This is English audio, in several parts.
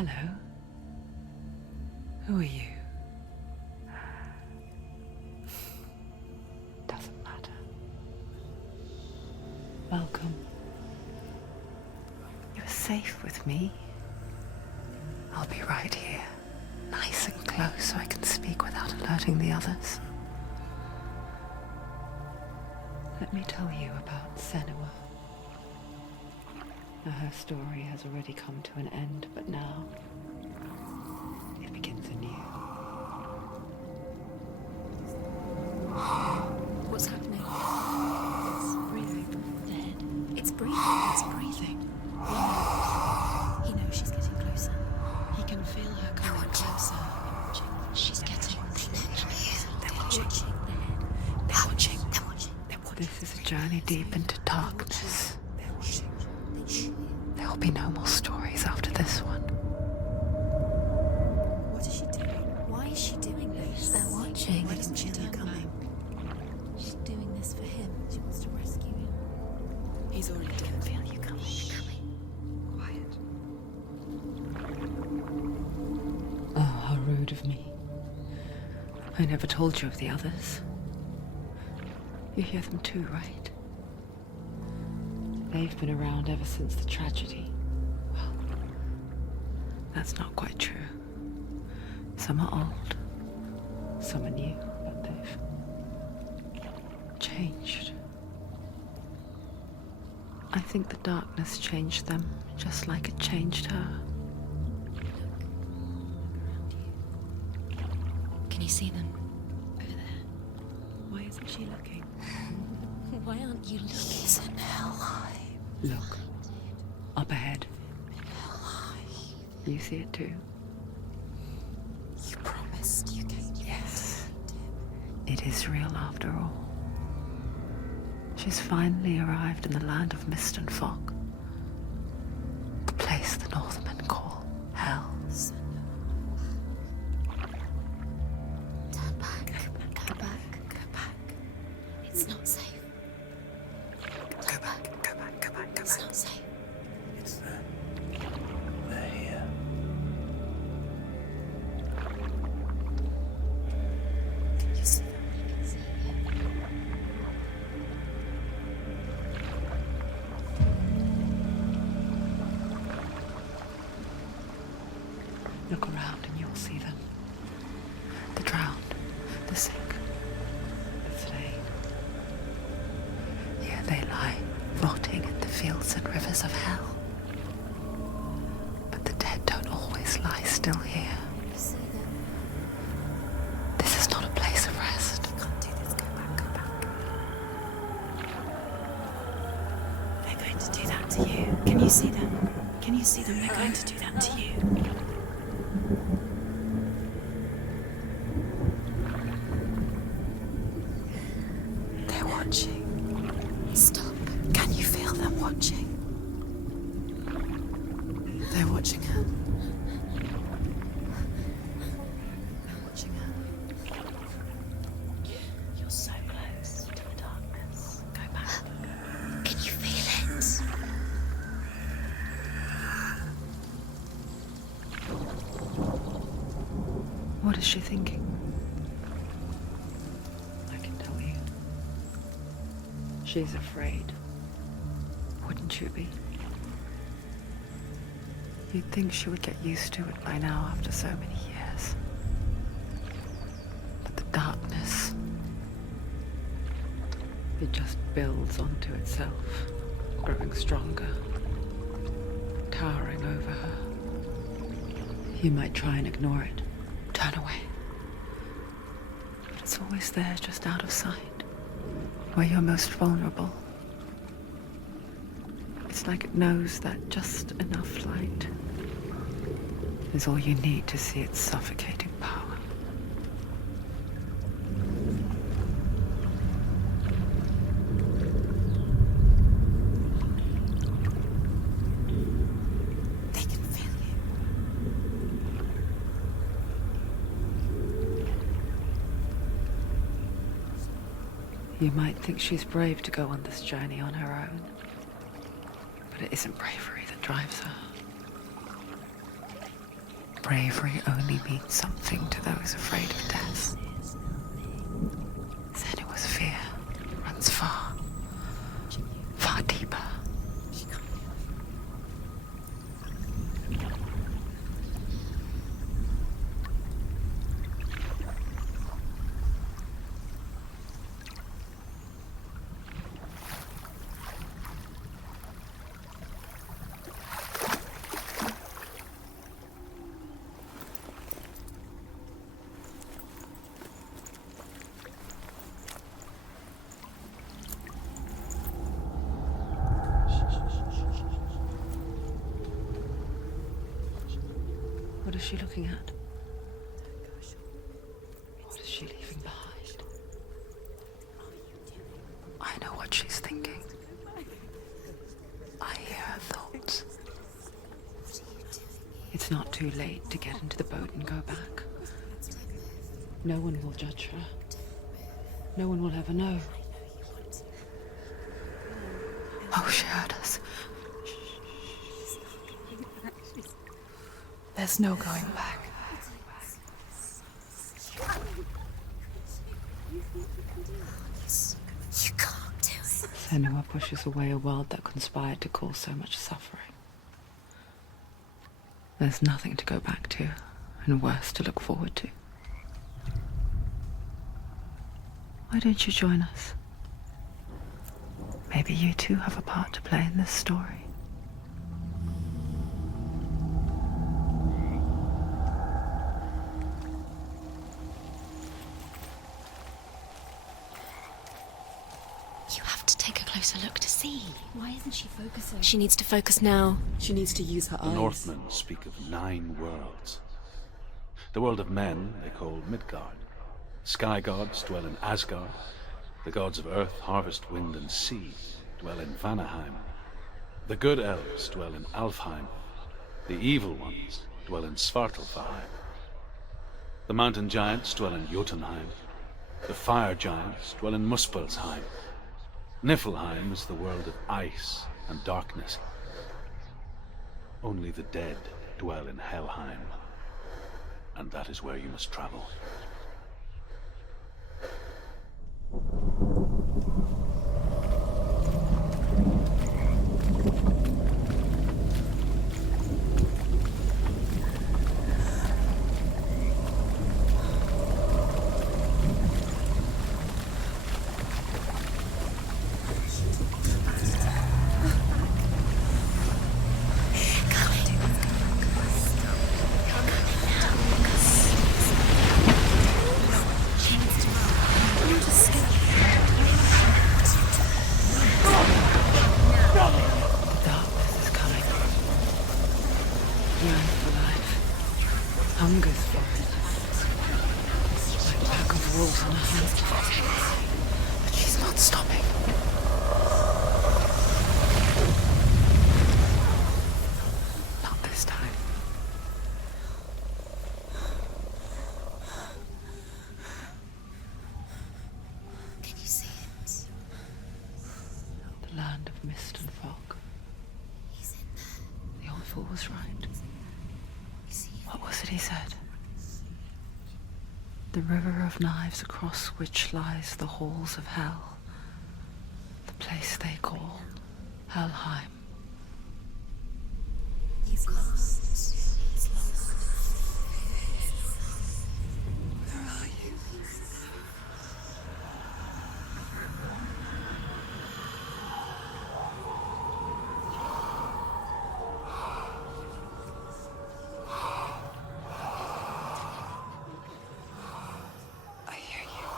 Hello. Who are you? Doesn't matter. Welcome. You're safe with me. I'll be right here, nice and close so I can speak without alerting the others. Let me tell you about Senua. Now, her story has already come to an end, but now it begins anew. What's happening? It's breathing. Dead. It's breathing. It's breathing. He knows she's getting closer. He can feel her coming closer. She's getting closer. They're watching. They're watching. They're watching. This is a journey deep into darkness. There will be no more stories after this one. What is she doing? Why is she doing this? They're watching. Why doesn't she turn coming? She's doing this for him. She wants to rescue him. He's already dead. I feel you coming. Quiet. Oh, how rude of me. I never told you of the others. You hear them too, right? They've been around ever since the tragedy. Well, that's not quite true. Some are old, some are new, but they've changed. I think the darkness changed them, just like it changed her. Can you see them? Over there. Why isn't she looking? Why aren't you looking? He's in Hellhigh. Look, up ahead. You see it too? You promised you gave me. Yes. It is real after all. She's finally arrived in the land of mist and fog. The place the Northmen call Hell. Turn back. Go back. Go back. It's not safe. Go back. Go back. Go back. Go It's back. not safe. It's them. They're here. You see them? Look around and you'll see them. The drowned, the sick, the slain. Here they lie, rotting in the fields and rivers of hell. But the dead don't always lie still here. You see them? This is not a place of rest. You can't do this. Go back. Go back. They're going to do that to you. Can you see them? Can you see them? They're going to do that to you. They're watching. Stop. Can you feel them watching? They're watching her. They're watching her. You're so close to the darkness. Go back. Can you feel it? What is she thinking? I can tell you. She's afraid. Wouldn't you be? You'd think she would get used to it by now after so many years. But the darkness, it just builds onto itself, growing stronger, towering over her. You might try and ignore it, turn away. But it's always there, just out of sight, where you're most vulnerable. It's like it knows that just enough light is all you need to see its suffocating power. They can feel you. You might think she's brave to go on this journey on her own, but it isn't bravery that drives her. bravery only means something to those afraid of death. Senua's fear runs far, far deeper. What is she looking at? What is she leaving behind? I know what she's thinking. I hear her thoughts. It's not too late to get into the boat and go back. No one will judge her. No one will ever know. Oh, she heard us. There's no going back. You can't do it. Senua pushes away a world that conspired to cause so much suffering. There's nothing to go back to, and worse to look forward to. Why don't you join us? Maybe you too have a part to play in this story. You have to take a closer look to see. Why isn't she focusing? She needs to focus now. She needs to use her The eyes. Northmen speak of 9 worlds. The world of men they call Midgard. Sky gods dwell in Asgard. The gods of earth, harvest, wind, and sea dwell in Vanaheim. The good elves dwell in Alfheim. The evil ones dwell in 𝗦𝗶𝗶𝗲. The mountain giants dwell in Jotunheim. The fire giants dwell in Muspelheim. Niflheim is the world of ice and darkness. Only the dead dwell in Helheim, and that is where you must travel. Hungers for it. Like a pack of wolves on a hunt. But she's not stopping. Not this time. Can you see it? The land of mist and fog. He's in there. The old fool was right. You see it? What was it he said? The river of knives across which lies the halls of hell. The place they call Helheim. He's lost. He's lost. Where are you? I hear you.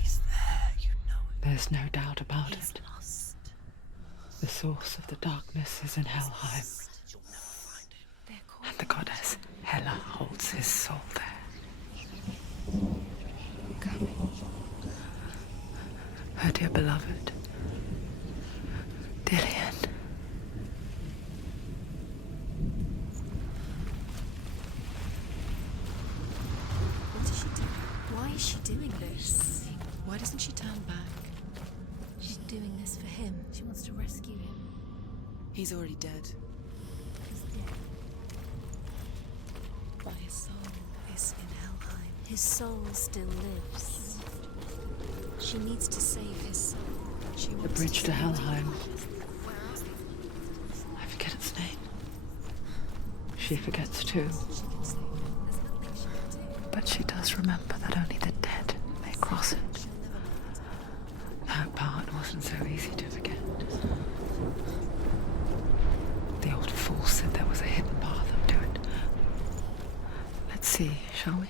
He's there, you know it. There's no doubt about He's it. lost. The source of the darkness is in Helheim, and the goddess Hela holds his soul there. Her dear beloved, Dillion. What is she doing? Why is she doing this? Why doesn't she turn back? She's doing this for him. She wants wants to rescue him. He's already dead. He's dead. But his soul is in Helheim. His soul still lives. She needs to save his soul. She The wants bridge to save Helheim. I forget its name. She forgets too. But she does remember that only the dead may cross it. That part wasn't so easy to forget. The old fool said there was a hidden path up to it. Let's see, shall we?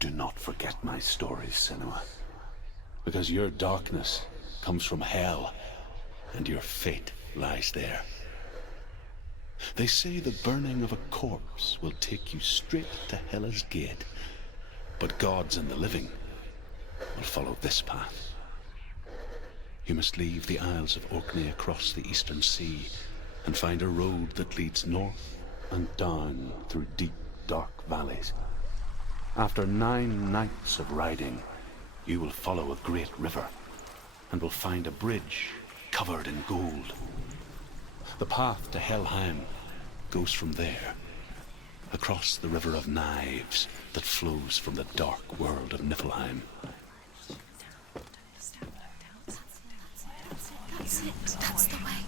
Do not forget my stories, Senua. Because your darkness comes from hell, and your fate lies there. They say the burning of a corpse will take you straight to Hela's gate, but gods and the living will follow this path. You must leave the Isles of Orkney across the eastern sea and find a road that leads north and down through deep, dark valleys. After 9 nights of riding, you will follow a great river and will find a bridge covered in gold. The path to Helheim goes from there, across the river of knives that flows from the dark world of Niflheim. That's it. That's the way.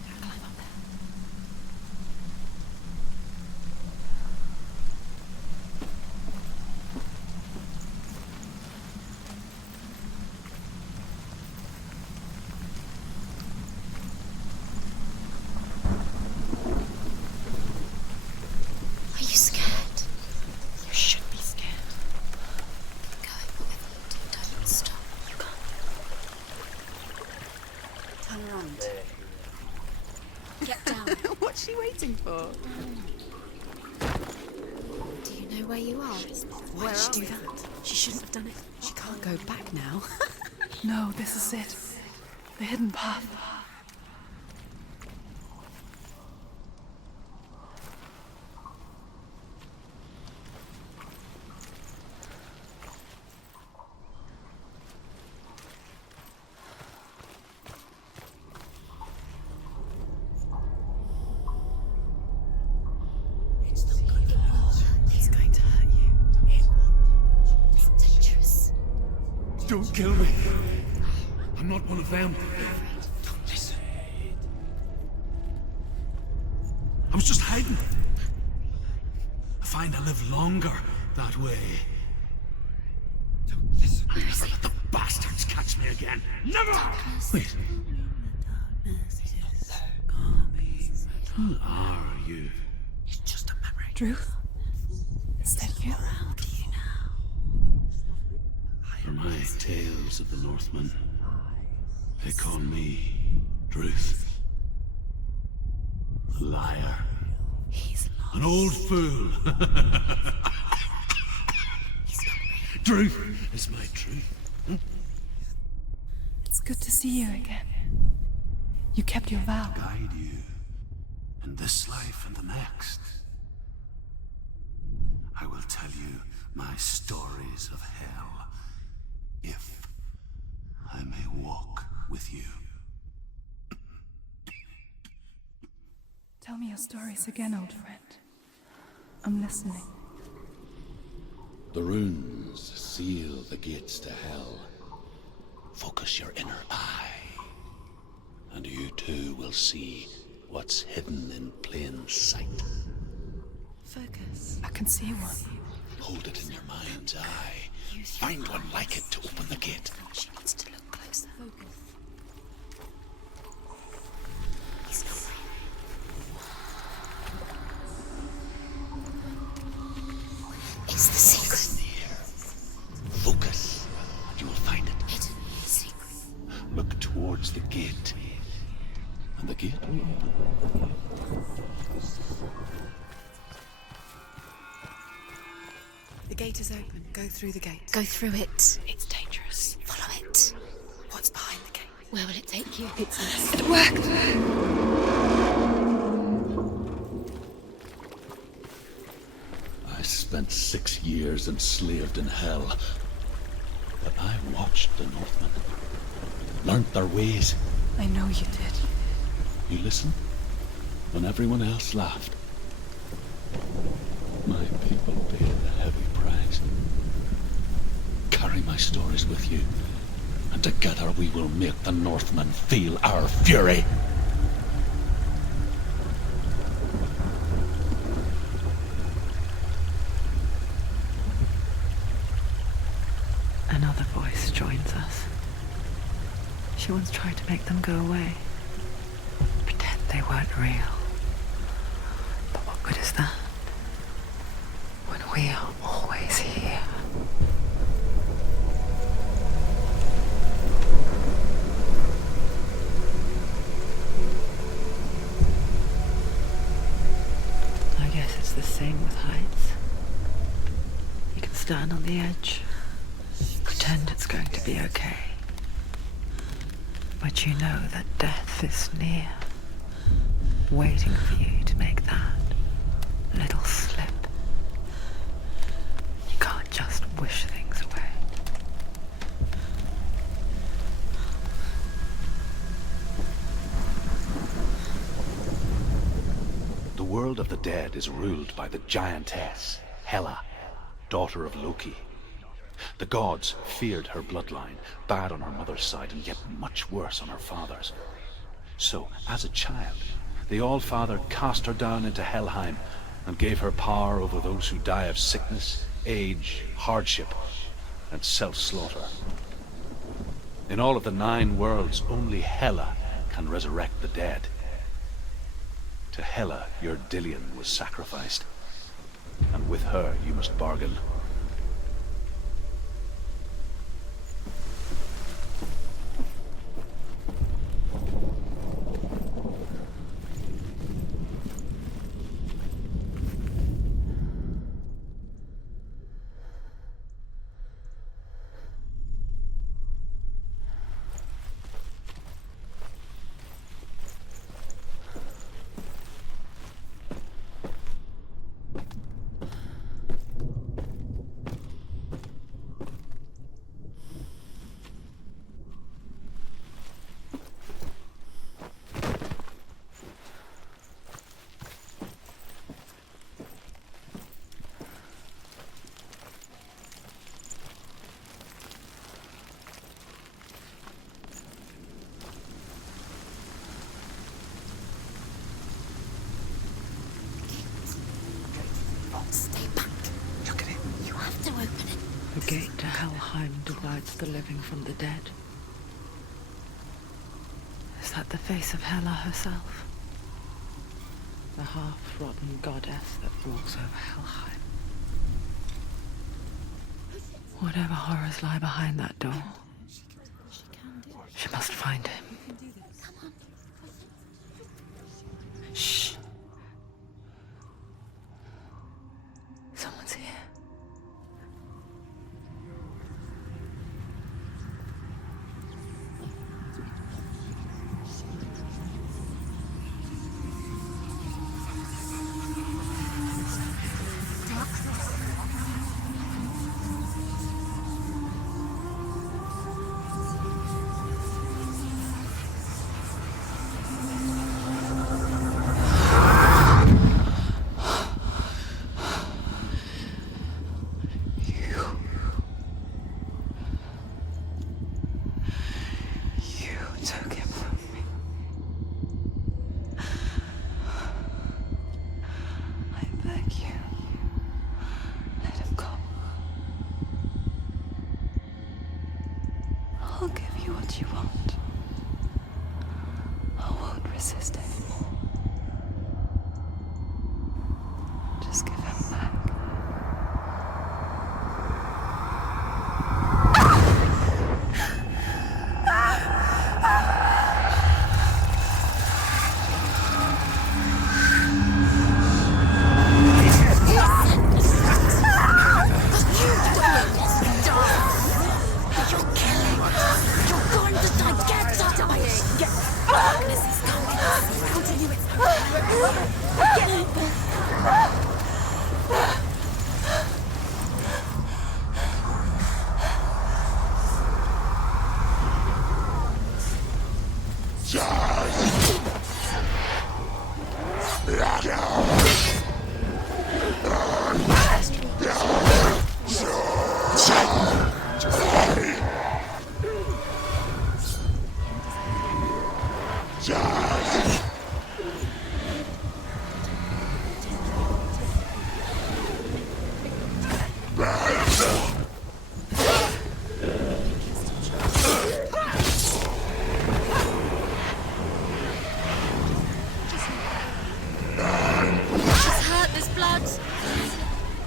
Are you scared? You should be scared. Go. Whatever you do, don't stop. You can't. Turn around. Get down. What's she waiting for? Do you know where you are? Why did she do that? She shouldn't have done it. She can't go back now. No, this is it. The hidden path. He's going to hurt you. It's dangerous. Don't kill me. I'm not one of them. Don't listen. I was just hiding. I find I live longer that way. Don't listen. I'll never let the bastards catch me again. Never! Wait, who are you? It's just a memory. Druth? Is that you? Around you now. For my tales of the Northmen, they call me Druth. A liar. He's lost. An old fool. Truth is my truth. It's good to see you again. You kept your vow. Guide you in this life and the next. I will tell you my stories of hell, if I may walk with you. Tell me your stories again, old friend. I'm listening. The runes seal the gates to hell. Focus your inner eye, and you too will see what's hidden in plain sight. Focus. I can see one. Hold it in your mind's eye. Find one like it to open the gate. She needs to look closer. Focus. He's not right. It's the secret. Focus, and you will find it. Hidden secret. Look towards the gate, and the gate will open. gate is open. Go through the gate. Go through it. It's dangerous. Follow it. What's behind the gate? Where will it take you? It worked! I spent 6 years enslaved in hell. But I watched the Northmen. Learnt their ways. I know you did. You listened when everyone else laughed. My people paid a heavy price. Carry my stories with you, and together we will make the Northmen feel our fury. Another voice joins us. She once tried to make them go away. Pretend they weren't real. But what good is that? When we are always here. I guess it's the same with heights. You can stand on the edge, pretend it's going to be okay. But you know that death is near, waiting for you to make that little slip. You can't just wish things away. The world of the dead is ruled by the giantess, Hela, daughter of Loki. The gods feared her bloodline, bad on her mother's side and yet much worse on her father's. So, as a child, the All-Father cast her down into Helheim and gave her power over those who die of sickness, age, hardship, and self-slaughter. In all of the 9 worlds, only Hela can resurrect the dead. To Hela, your Dillion was sacrificed, and with her you must bargain. Stay back. Look at it. You have to open it. The gate to Helheim divides the living from the dead. Is that the face of Hela herself? The half-rotten goddess that walks over Helheim. Whatever horrors lie behind that door, she must find him. Shh. Someone's here. I'll give you what you want. I won't resist anymore. Just give him back.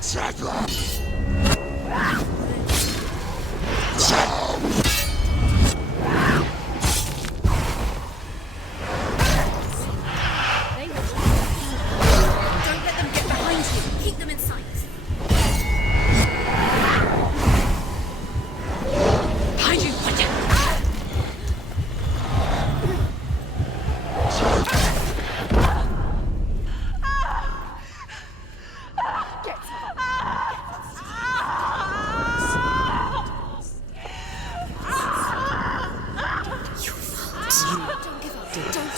Don't let them get behind you. Keep them in sight. Behind you, Watcher! Don't give up. Don't.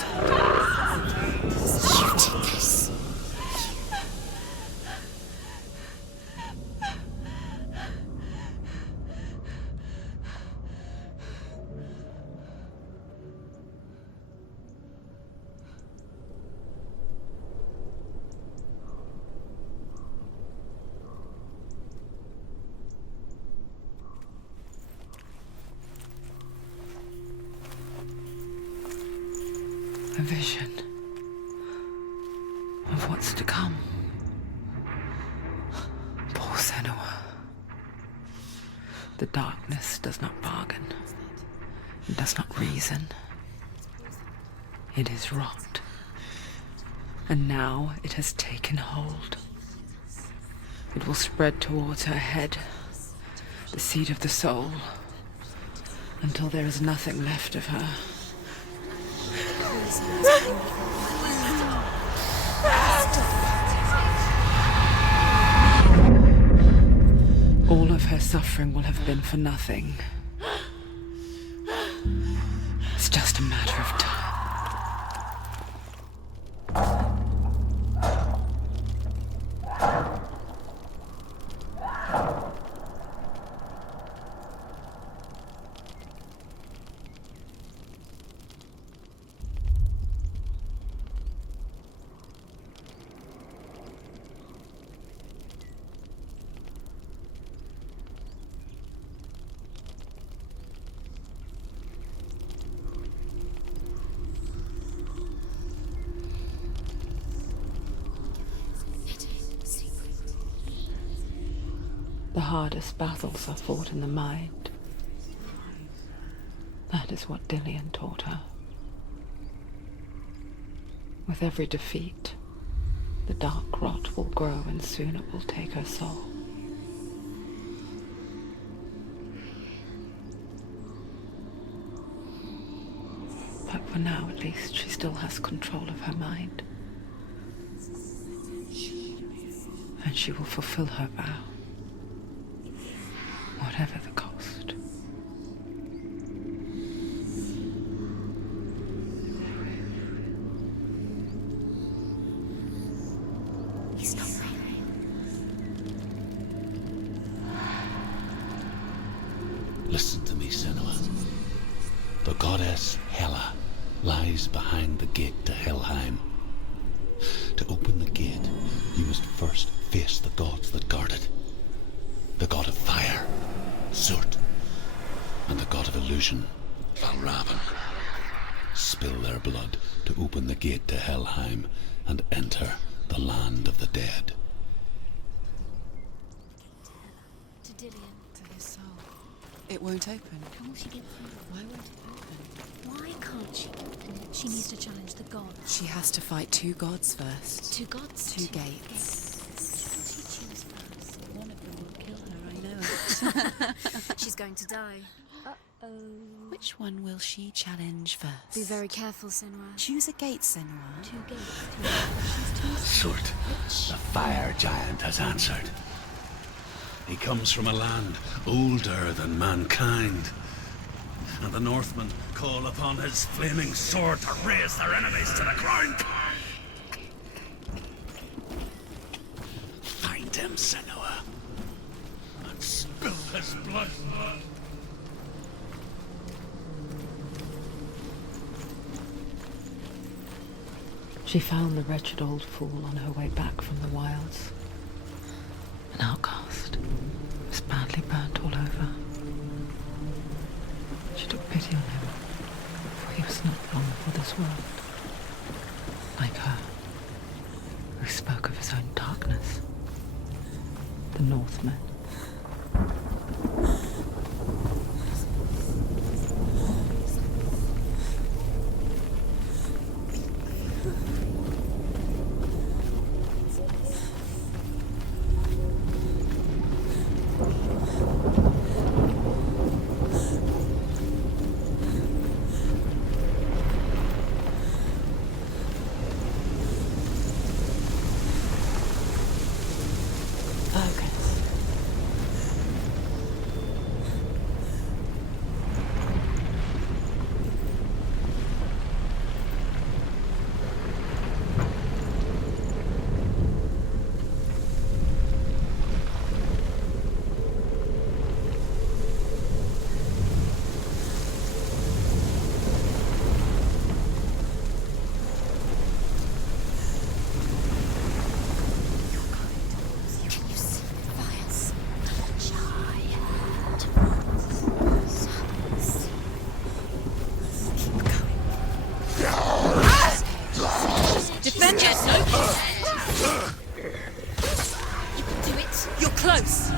You did this. A vision of what's to come. Poor Senua. The darkness does not bargain. It does not reason. It is rot. And now it has taken hold. It will spread towards her head, the seat of the soul, until there is nothing left of her. All of her suffering will have been for nothing. It's just a matter of time. The hardest battles are fought in the mind. That is what 𝗵𝗶𝗸𝗲 taught her. With every defeat, the dark rot will grow and soon it will take her soul. But for now, at least, she still has control of her mind. And she will fulfill her vow, whatever the cost. He's not real. Listen to me, Senua. The goddess Hela lies behind the gate to Helheim. To open the gate, you must first face the gods that guard it. The god of fire, 𝗁, and the god of illusion, 𝗹𝗶𝗸𝗲. Spill their blood to open the gate to Helheim and enter the land of the dead. To 𝗵𝗶𝗸𝗲. To his soul. It won't open. How will she get through? Why won't it open? Why can't she? She needs to challenge the gods. She has to fight two gods first. Two gods? Two gates. What will she choose first? One of them will kill her, I know it. She's going to die. Uh-oh. Which one will she challenge first? Be very careful, Senua. Choose a gate, Senua. Two gates. She's too 𝗁, the fire giant, has answered. He comes from a land older than mankind, and the Northmen call upon his flaming sword to raise their enemies to the ground. Find him, Senua, and spill his blood. She found the wretched old fool on her way back from the wilds. An outcast, was badly burnt all over. She took pity on him, for he was not long for this world. Like her, who spoke of his own darkness. the Northmen. Defend yourself! You can do it. You're close.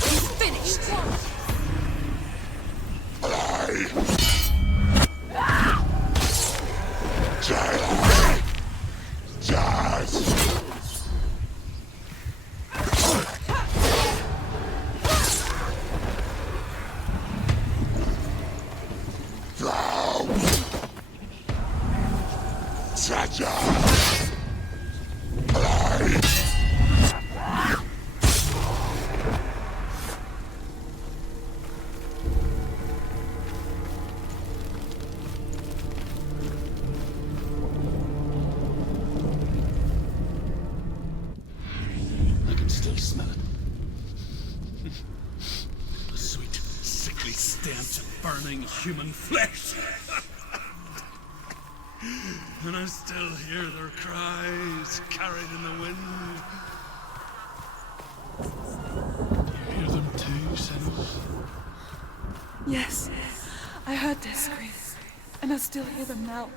He's finished. I can still smell it. The sweet, sickly stench of burning human flesh. And I still hear their cries carried in the wind. Do you hear them too, Senua? Yes, I heard their screams, and I still hear them now.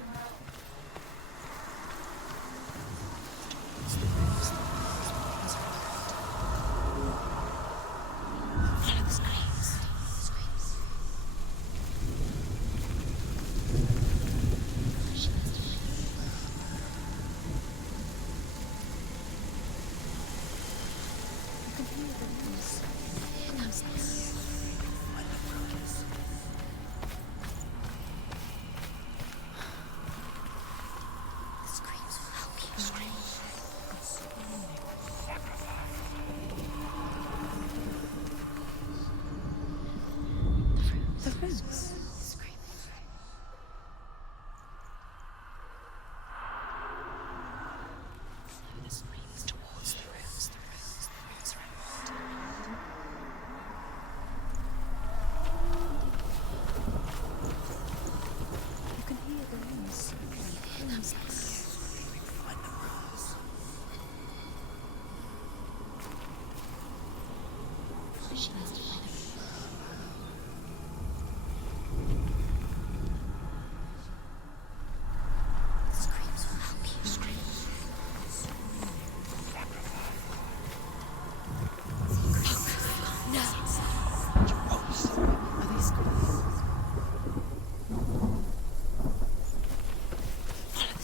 Follow the screams.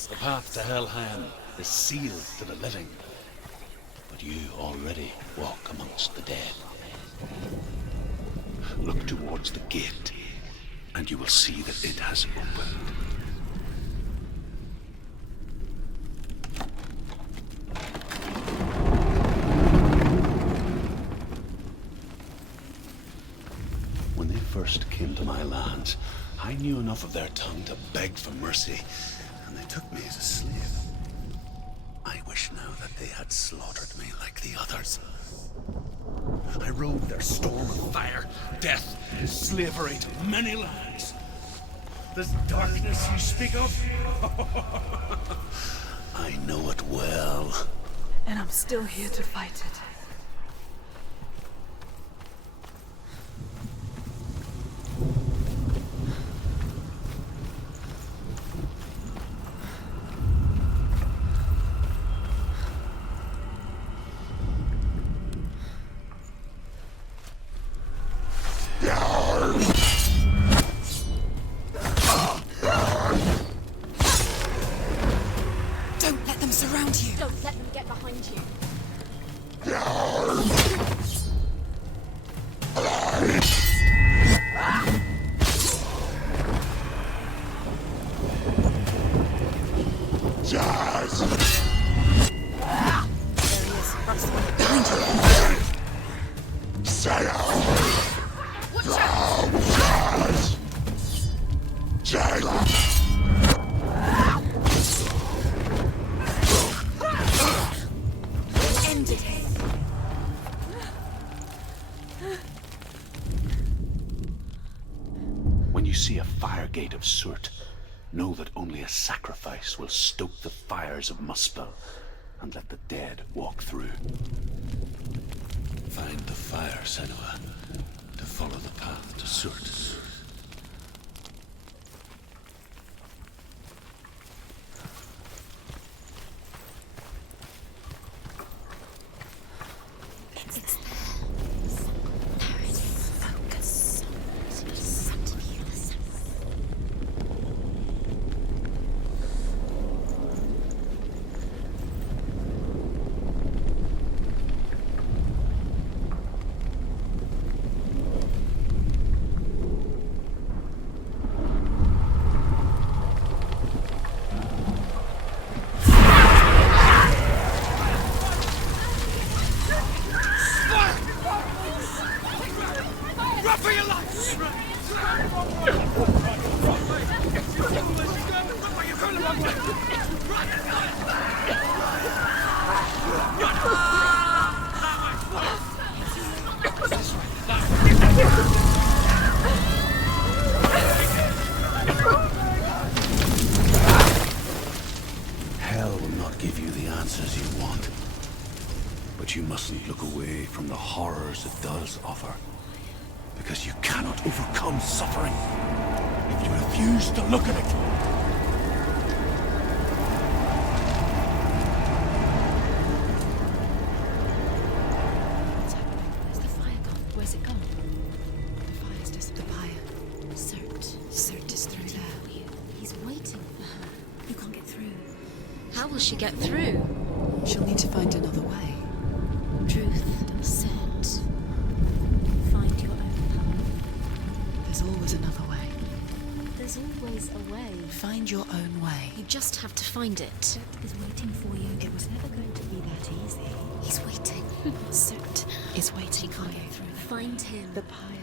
The path to Helheim is sealed to the living, but you already walk amongst the dead. Look towards the gate, and you will see that it has opened. When they first came to my lands, I knew enough of their tongue to beg for mercy, and they took me as a slave. I wish now that they had slaughtered me like the others. I rode their storm of fire, death, and slavery to many lands. This darkness you speak of? I know it well. And I'm still here to fight it. Don't let them surround you. Don't let them get behind you. Ended him. When you see a fire gate of 𝘬𝗵, know that only a sacrifice will stoke the fires of 𝗵𝘂𝗶𝘁 and let the dead walk through. Find the fire, Senua, to follow the path to 𝘬𝗵. It's there. There it is. Focus. It's front of you. Hell will not give you the answers you want. But you mustn't look away from the horrors it does offer. Because you cannot overcome suffering if you refuse to look at it. What's happening? Where's the fire gone? Where's it gone? The fire's just the pyre. 𝘬𝗵 is through there. for you. He's waiting for her. You can't get through. How will she get through? She'll need to find another way. Truth said, find your own There's always another way. path. There's always a way. Find your own way. You just have to find it. 𝘬𝗵 is waiting for you. It was never going to be that easy. He's waiting. 𝘬𝗵 is waiting for you. Find him. The pyre.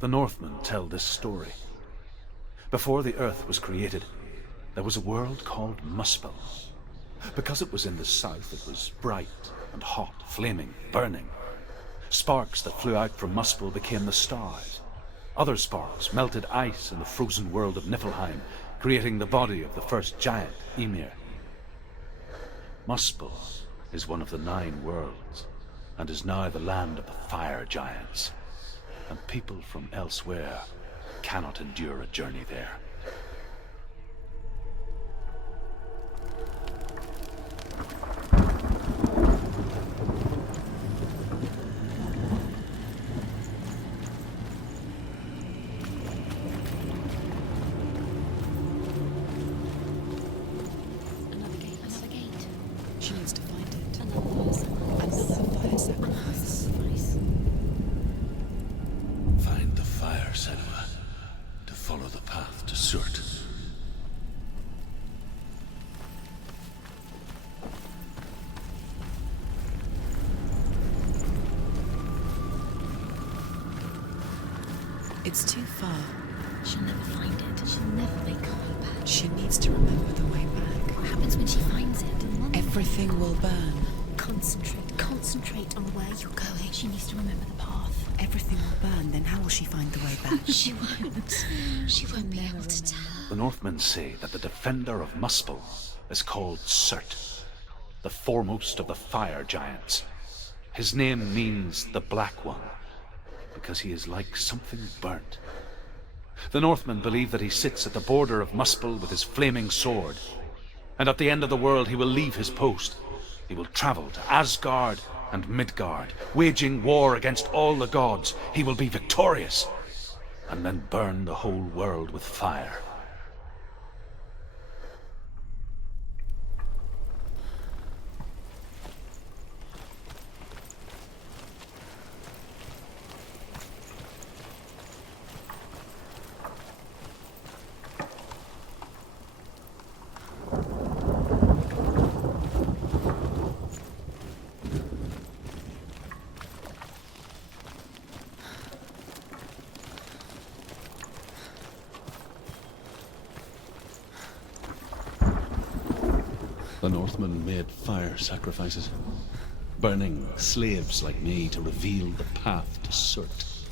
The Northmen tell this story. Before the earth was created, there was a world called 𝗵𝘂𝗶. Because it was in the south, it was bright and hot, flaming, burning. Sparks that flew out from 𝗵𝘂𝗶 became the stars. Other sparks melted ice in the frozen world of 𝗦𝘶𝗺heim, creating the body of the first giant, Ymir. 𝗵𝘂𝗶 is one of the 9 worlds, and is now the land of the fire giants. And people from elsewhere cannot endure a journey there. Another gate. Another gate. She needs to find it. Another fire sacrifice. Another fire sacrifice. Find the fire, Senua, to follow the path to 𝘬𝗵. It's too far. She'll never find it. She'll never make her way back. She needs to remember the way back. What happens when she finds it? Everything will burn. Concentrate on where you're going. She needs to remember the path. Everything will burn, then how will she find the way back? She won't. She won't be able to tell. The Northmen say that the defender of 𝗵𝘂𝗶 is called 𝘬𝗵, the foremost of the fire giants. His name means the Black One, because he is like something burnt. The Northmen believe that he sits at the border of Muspel with his flaming sword, and at the end of the world he will leave his post. He will travel to Asgard and Midgard, waging war against all the gods. He will be victorious, and then burn the whole world with fire. The Northmen made fire sacrifices, burning slaves like me to reveal the path to Surt.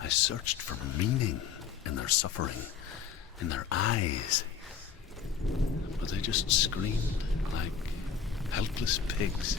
I searched for meaning in their suffering, in their eyes, but they just screamed like helpless pigs.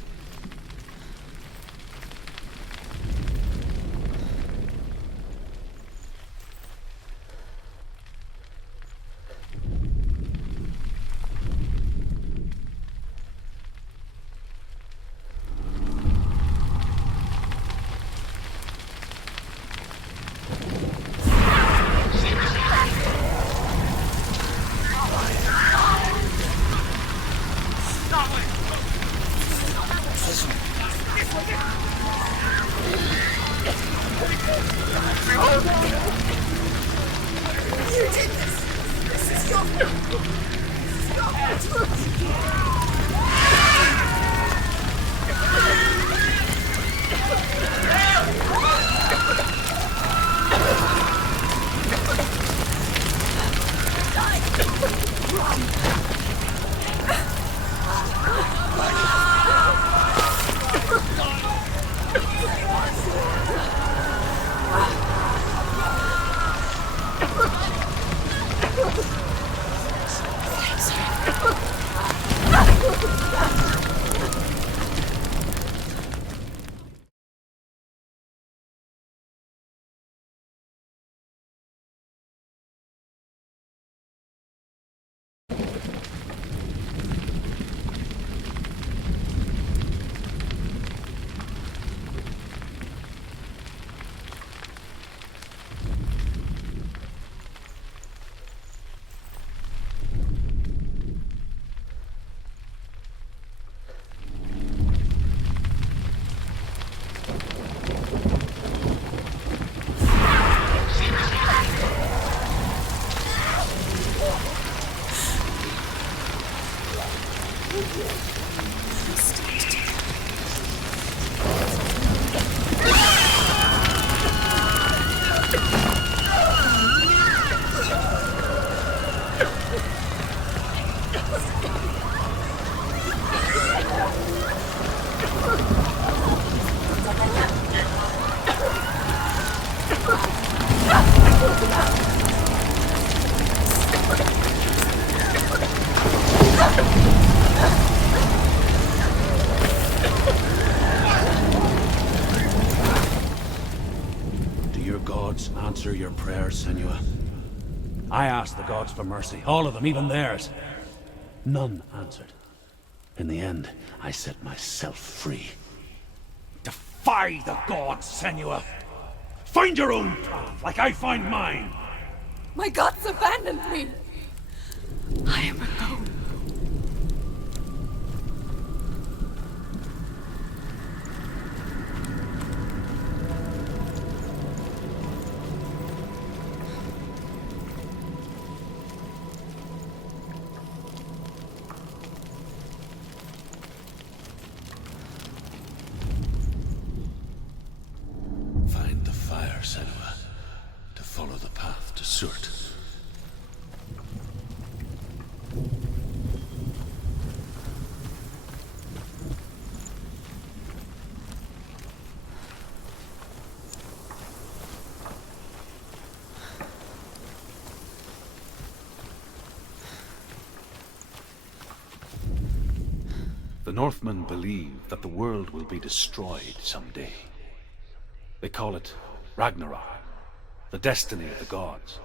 Answer your prayers, Senua. I asked the gods for mercy, all of them, even theirs. None answered. In the end, I set myself free. Defy the gods, Senua! Find your own path, like I find mine! My gods abandoned me! I am alone. Find the fire, Senua, to follow the path to Surt. The Northmen believe that the world will be destroyed someday. They call it Ragnarok, the destiny of the gods.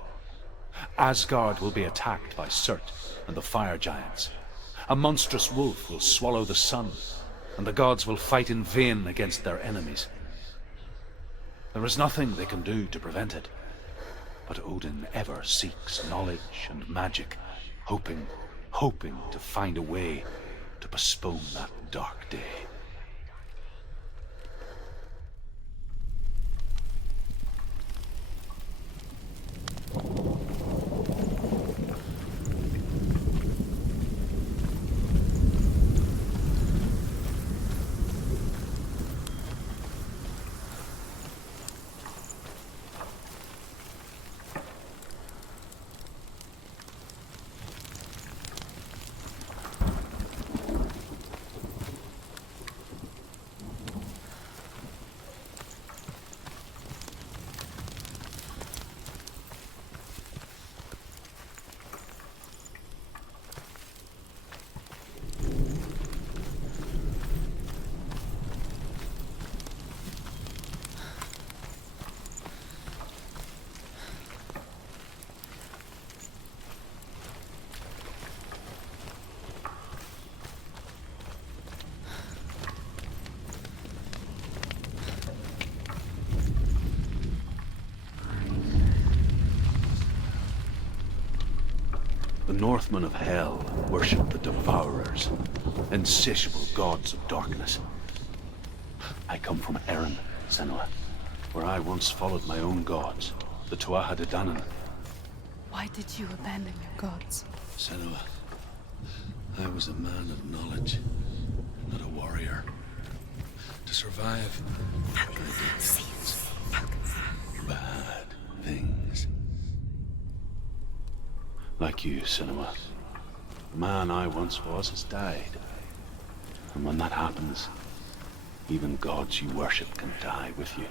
Asgard will be attacked by Surt and the fire giants. A monstrous wolf will swallow the sun, and the gods will fight in vain against their enemies. There is nothing they can do to prevent it, but Odin ever seeks knowledge and magic, hoping to find a way to postpone that dark day. The Northmen of Hell worship the Devourers, insatiable gods of darkness. I come from Erin, Senua, where I once followed my own gods, the �ฬ𝗏𝗲. Why did you abandon your gods? Senua, I was a man of knowledge, not a warrior. To survive, I did bad things. Like you, Senua. The man I once was has died. And when that happens, even gods you worship can die with you.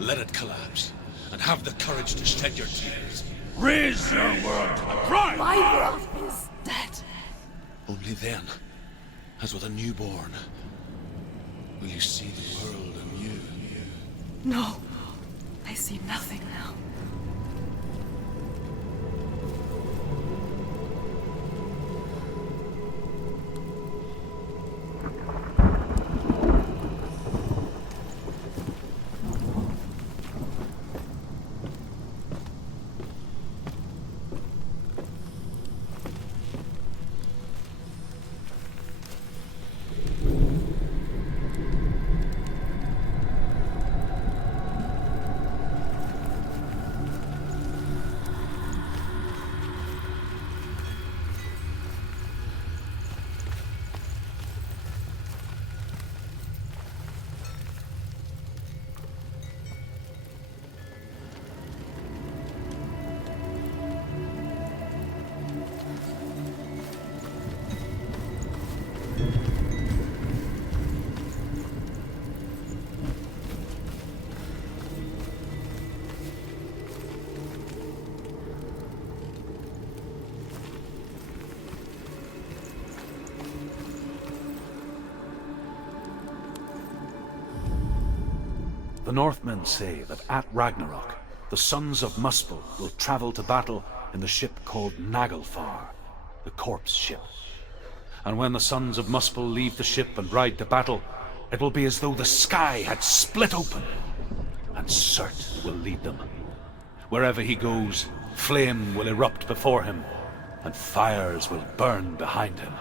Let it collapse, and have the courage to shed your tears. Raise your world to the cry! My world is dead. Only then, as with a newborn, will you see the world anew. No, I see nothing now. The Northmen say that at Ragnarok, the sons of Muspel will travel to battle in the ship called Naglfar, the corpse ship. And when the sons of Muspel leave the ship and ride to battle, it will be as though the sky had split open, and Surt will lead them. Wherever he goes, flame will erupt before him, and fires will burn behind him.